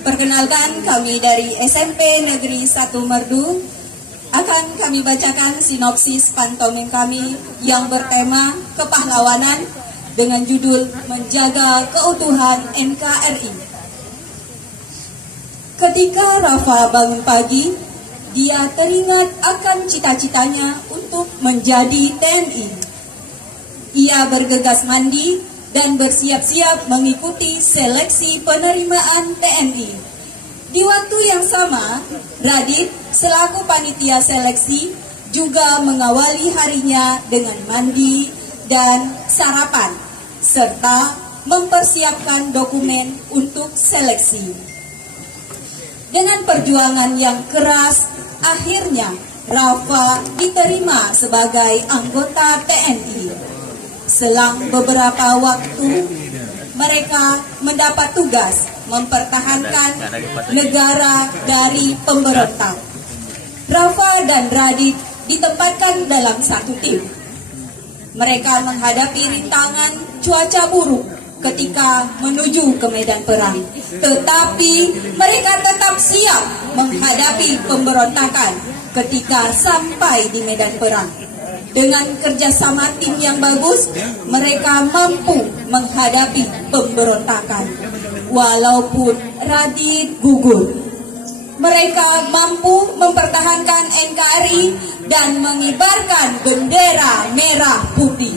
Perkenalkan, kami dari SMP Negeri 1 Merdu akan kami bacakan sinopsis pantomim kami yang bertema kepahlawanan dengan judul Menjaga Keutuhan NKRI. Ketika Rafa bangun pagi, dia teringat akan cita-citanya untuk menjadi TNI. Ia bergegas mandi dan bersiap-siap mengikuti seleksi penerimaan TNI. Di waktu yang sama, Radit selaku panitia seleksi juga mengawali harinya dengan mandi dan sarapan, serta mempersiapkan dokumen untuk seleksi. Dengan perjuangan yang keras, akhirnya Rafa diterima sebagai anggota TNI. Selang beberapa waktu, mereka mendapat tugas mempertahankan negara dari pemberontak. Rafa dan Radit ditempatkan dalam satu tim. Mereka menghadapi rintangan cuaca buruk ketika menuju ke medan perang. Tetapi mereka tetap siap menghadapi pemberontakan ketika sampai di medan perang. Dengan kerjasama tim yang bagus, mereka mampu menghadapi pemberontakan. Walaupun Radit gugur, mereka mampu mempertahankan NKRI dan mengibarkan bendera merah putih.